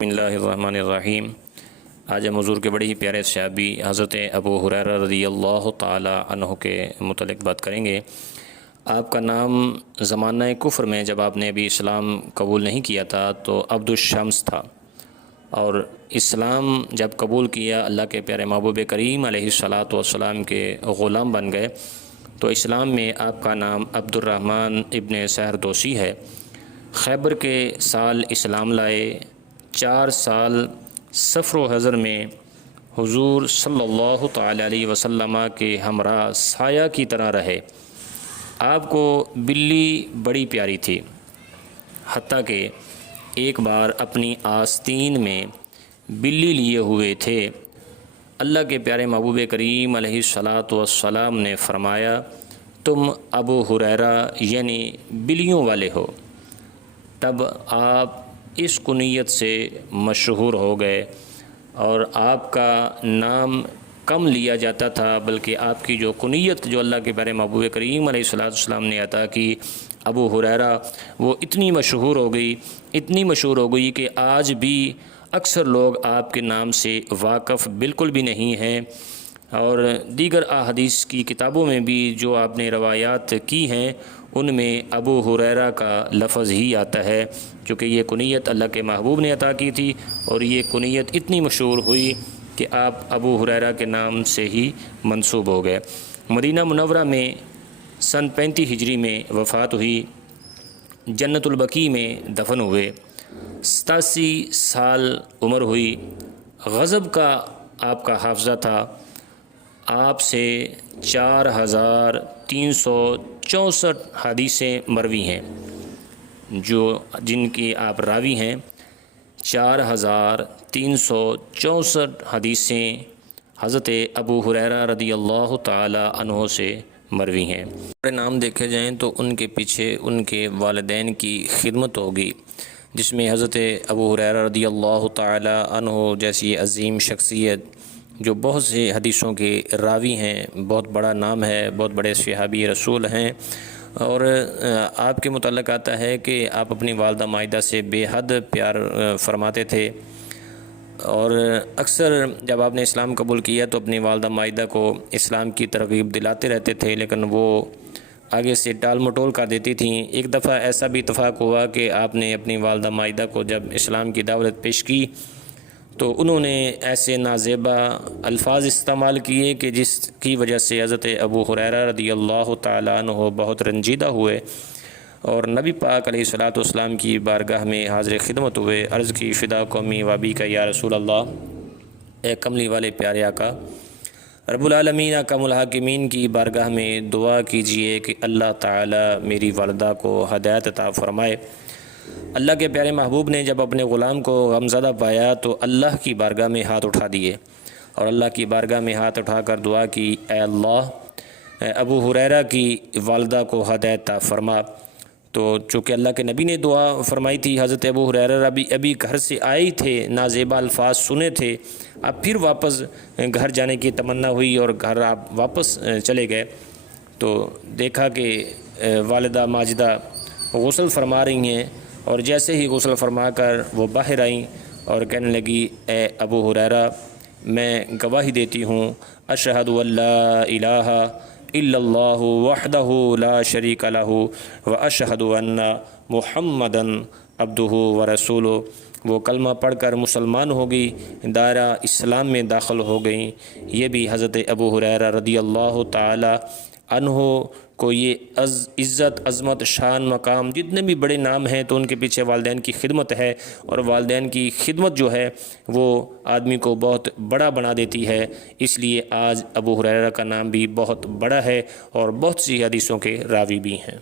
بسم اللہ الرحمن الرحیم۔ آج ہم حضور کے بڑے ہی پیارے صحابی حضرت ابو ہریرہ رضی اللہ تعالی عنہ کے متعلق بات کریں گے۔ آپ کا نام زمانہ کفر میں جب آپ نے ابھی اسلام قبول نہیں کیا تھا تو عبد الشمس تھا، اور اسلام جب قبول کیا اللہ کے پیارے محبوب کریم علیہ الصلاۃ والسلام کے غلام بن گئے تو اسلام میں آپ کا نام عبد الرحمن ابن سحر دوسی ہے۔ خیبر کے سال اسلام لائے، 4 سال سفر و حضر میں حضور صلی اللہ تعالی علیہ وسلم کے ہمراہ سایہ کی طرح رہے۔ آپ کو بلی بڑی پیاری تھی، حتیٰ کہ ایک بار اپنی آستین میں بلی لیے ہوئے تھے۔ اللہ کے پیارے محبوب کریم علیہ الصلاۃ والسلام نے فرمایا، تم ابو ہریرہ یعنی بلیوں والے ہو۔ تب آپ اس کنیت سے مشہور ہو گئے، اور آپ کا نام کم لیا جاتا تھا، بلکہ آپ کی جو کنیت جو اللہ کے پیارے محبوب کریم علیہ الصلاۃ والسلام نے عطا کی ابو ہریرہ، وہ اتنی مشہور ہو گئی کہ آج بھی اکثر لوگ آپ کے نام سے واقف بالکل بھی نہیں ہیں، اور دیگر احادیث کی کتابوں میں بھی جو آپ نے روایات کی ہیں ان میں ابو ہریرہ کا لفظ ہی آتا ہے، چونکہ یہ کنیت اللہ کے محبوب نے عطا کی تھی، اور یہ کنیت اتنی مشہور ہوئی کہ آپ ابو ہریرہ کے نام سے ہی منسوب ہو گئے۔ مدینہ منورہ میں سن 35 ہجری میں وفات ہوئی، جنت البقیع میں دفن ہوئے، 87 سال عمر ہوئی۔ غضب کا آپ کا حافظہ تھا، آپ سے 4364 حدیثیں مروی ہیں، جن کی آپ راوی ہیں۔ 4364 حدیثیں حضرت ابو ہریرہ رضی اللہ تعالی عنہ سے مروی ہیں۔ نام دیکھے جائیں تو ان کے پیچھے ان کے والدین کی خدمت ہوگی، جس میں حضرت ابو ہریرہ رضی اللہ تعالی عنہ جیسی عظیم شخصیت جو بہت سے حدیثوں کے راوی ہیں، بہت بڑا نام ہے، بہت بڑے صحابی رسول ہیں، اور آپ کے متعلق آتا ہے کہ آپ اپنی والدہ مائدہ سے بے حد پیار فرماتے تھے، اور اکثر جب آپ نے اسلام قبول کیا تو اپنی والدہ مائدہ کو اسلام کی ترغیب دلاتے رہتے تھے، لیکن وہ آگے سے ٹال مٹول کر دیتی تھیں۔ ایک دفعہ ایسا بھی اتفاق ہوا کہ آپ نے اپنی والدہ مائدہ کو جب اسلام کی دعوت پیش کی تو انہوں نے ایسے نازیبا الفاظ استعمال کیے کہ جس کی وجہ سے حضرت ابو ہریرہ رضی اللہ تعالیٰ عنہ بہت رنجیدہ ہوئے، اور نبی پاک علیہ الصلاۃ والسلام کی بارگاہ میں حاضر خدمت ہوئے، عرض کی فدا قومی وابی کا یا رسول اللہ، اے کملی والے پیارے آقا، رب العالمین احکم الحاکمین کی بارگاہ میں دعا کیجئے کہ اللہ تعالیٰ میری والدہ کو ہدایت عطا فرمائے۔ اللہ کے پیارے محبوب نے جب اپنے غلام کو غمزدہ پایا تو اللہ کی بارگاہ میں ہاتھ اٹھا دیے، اور اللہ کی بارگاہ میں ہاتھ اٹھا کر دعا کی، اے اللہ ابو ہریرہ کی والدہ کو ہدایت عطا فرما۔ تو چونکہ اللہ کے نبی نے دعا فرمائی تھی، حضرت ابو ہریرہ ابھی گھر سے آئے ہی تھے، نازیبا الفاظ سنے تھے، اب پھر واپس گھر جانے کی تمنا ہوئی اور گھر آپ واپس چلے گئے تو دیکھا کہ والدہ ماجدہ غسل فرما رہی ہیں، اور جیسے ہی غسل فرما کر وہ باہر آئیں اور کہنے لگی، اے ابو ہریرہ، میں گواہی دیتی ہوں، اشہد ان لا الہ الا اللہ وحدہ لا شریک لہ واشہد ان محمدًا عبدہ ورسولہ۔ وہ کلمہ پڑھ کر مسلمان ہو گئی، دائرہ اسلام میں داخل ہو گئیں۔ یہ بھی حضرت ابو ہریرہ رضی اللہ تعالی عنہ کو یہ عزت، عظمت، شان، مقام، جتنے بھی بڑے نام ہیں تو ان کے پیچھے والدین کی خدمت ہے، اور والدین کی خدمت جو ہے وہ آدمی کو بہت بڑا بنا دیتی ہے، اس لیے آج ابو ہریرہ کا نام بھی بہت بڑا ہے اور بہت سی حدیثوں کے راوی بھی ہیں۔